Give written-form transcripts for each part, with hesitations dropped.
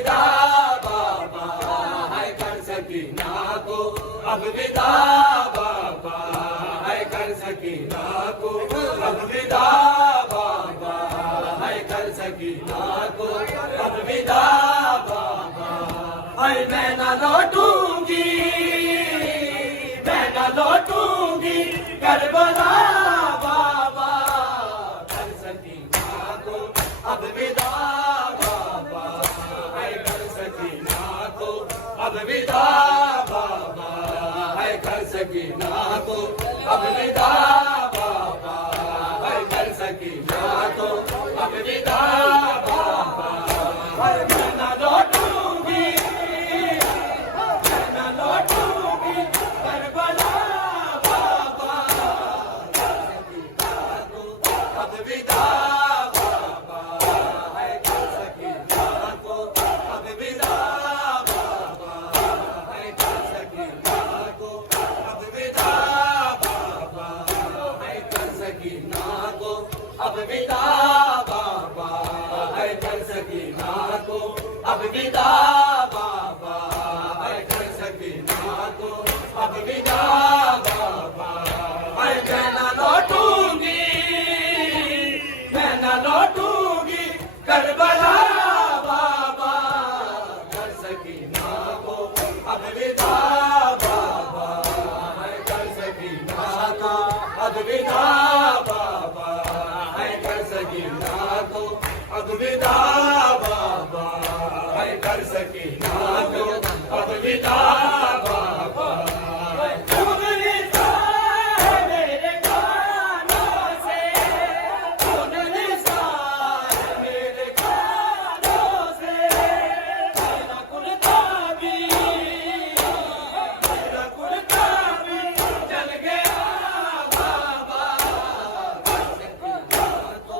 विदा बाबा है कर सकीना को, अब विदा बाबा है कर सकीना को, अब विदा बाबा है कर सकीना को, अब विदा बाबा है मैं न लौटूंगी, मैं न लौटूंगी करबला बाबा कर सकीना को, अब विदा बाबा है कर सकीना को, अब विदा बाबा है कर सकीना को, अब विदा बाबा है कर सकीना को, अब विदा बाबा है मैं न लौटूंगी, मैं न लौटूंगी करबला बाबा कर सकीना को, अब विदा बाबा है कर सकीना को, अब विदा बाबा है कर सकीना को, अब विदा बाबा है कर सकीना को, अब विदा बाबा है कर सकीना को, अब विदा बाबा है कर सकीना को, अब विदा बाबा है मैं न लौटूंगी, मैं न लौटूंगी करबला बाबा कर सकीना को, अब विदा बाबा है कर सकीना को, अब विदा बाबा है कर सकीना को, अब विदा बाबा है कर सकीना को, अब विदा बाबा खून लिसा है मेरे कानों से, खून लिसा है मेरे कानों से, मेरा कुर्ता भी जल गया बाबा कर सकीना को,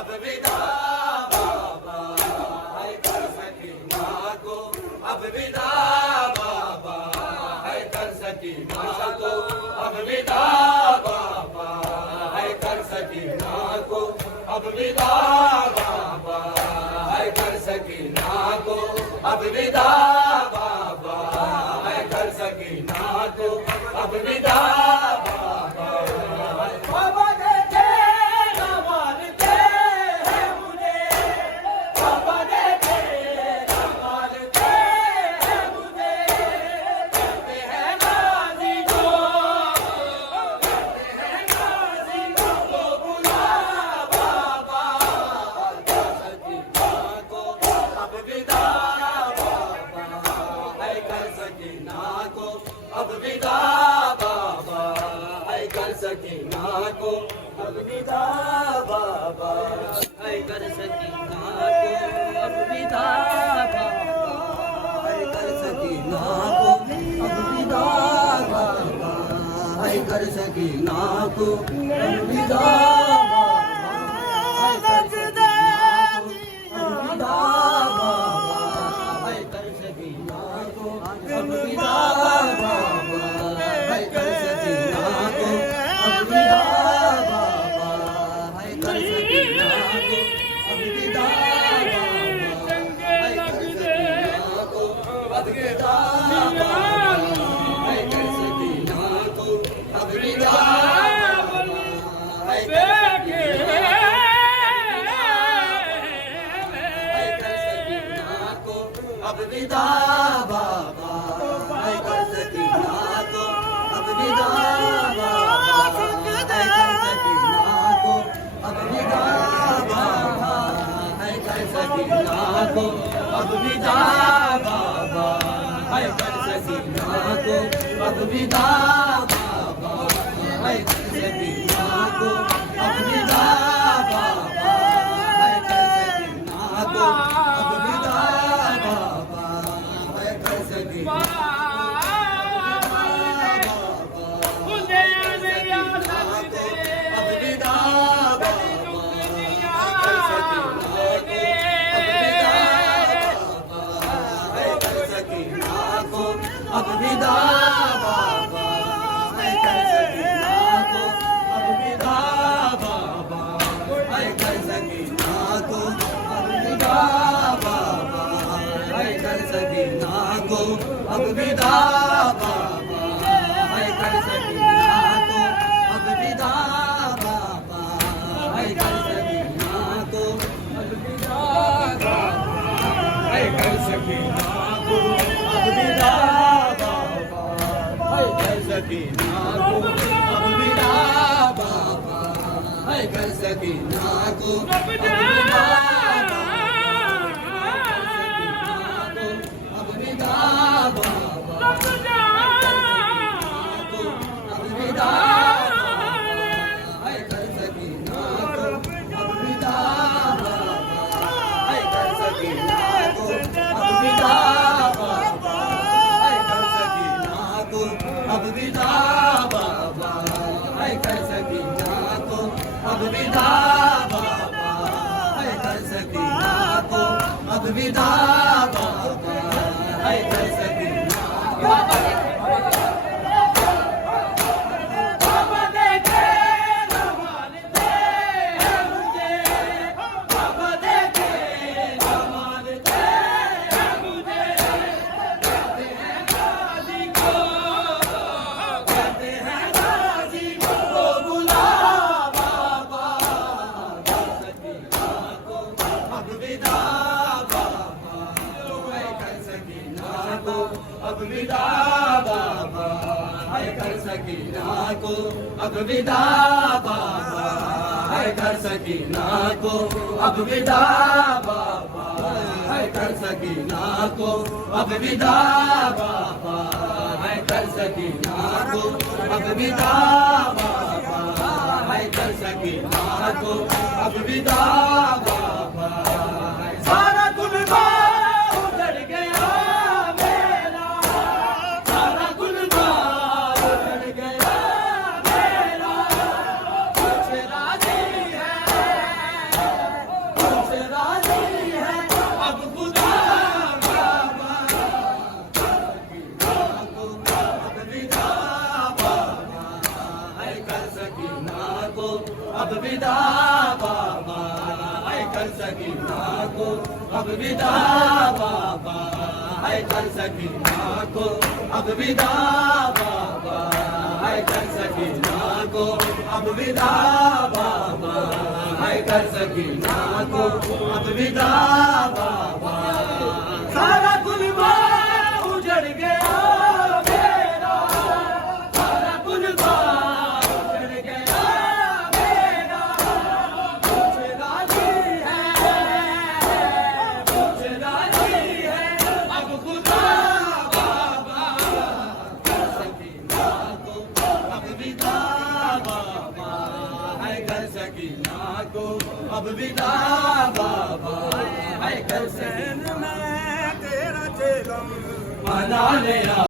अब विदा बाबा है कर सकीना को, अब विदा बाबा है कर सकीना को, अब विदा बाबा है कर सकीना को, अब विदा बाबा है कर सकीना को, अब विदा बाबा है कर सकीना को, अब विदा बाबा बाबा देते न मारते हैं मुझे, बाबा देते न मारते हैं मुझे, कहते हैं गाजी को, कहते हैं गाजी को बुला बाबा कर सकीना को, अब विदा बाबा है कर सकीना को, अब विदा बाबा है कर सकीना को, अब विदा बाबा है कर सकीना को, अब विदा बाबा है कर सकीना को, अब विदा बाबा है कर सकीना को, अब विदा बाबा है कर सकीना को, अब विदा बाबा है कर सकीना को, अब विदा बाबा है कर सकीना को, अब विदा बाबा है कर सकीना को, अब विदा बाबा है कर सकीना को, अब विदा अब विदा बाबा है कर सकीना को, अब विदा बाबा है कर सकीना को, अब विदा बाबा है कर सकीना को, अब विदा बाबा है कर सकीना को, अब विदा बाबा है कर सकीना को, अब विदा बाबा है कर सकीना को, अब विदा बाबा है कर सकीना को, अब विदा बाबा है कर सकीना को, अब विदा बाबा है कर सकीना को, सकीना को अब जा अब विदा बाबा अब जा अब विदा है कर सकीना को अब विदा बाबा है कर सकीना को अब विदा बाबा है कर सकीना को अब विदा बाबा है कर सकीना को अब विदा बाबा है कर सकीना को अब विदा बाबा है कर सकीना बाबा देखे संभालते हैं मुझे बाबा देखे संभालते हैं मुझे कहते हैं गाजी को कहते हैं गाजी को बुला बाबा कर सकीना को अब विदा बाबा है कर सकीना को अब विदा बाबा है कर सकीना को अब विदा बाबा है कर सकीना को अब विदा बाबा है कर सकीना को अब विदा बाबा है कर सकीना को अब विदा बाबा है कर सकीना को अब विदा बाबा सारा गुलबा उजड़ गया मेरा सारा गुलबा उजड़ गया मेरा कुछ राजी है कुछ राजी है अब खुदा बाबा अब विदा बाबा है कर सकीना को अब विदा बाबा है कर सकीना को अब विदा बाबा है कर सकीना को अब विदा बाबा है कर सकीना को अब विदा बाबा है कर सकीना को अब विदा बाबा सारा गुलबा उजड़ गया मेरा सारा गुलबा उजड़ गया मेरा कुछ राजी है कुछ राजी है अब खुदा बाबा कर सकीना को अब विदा बाबा है कर सकीना को अब विदा बाबा है कर सकीना मैं तेरा चेला मना लिया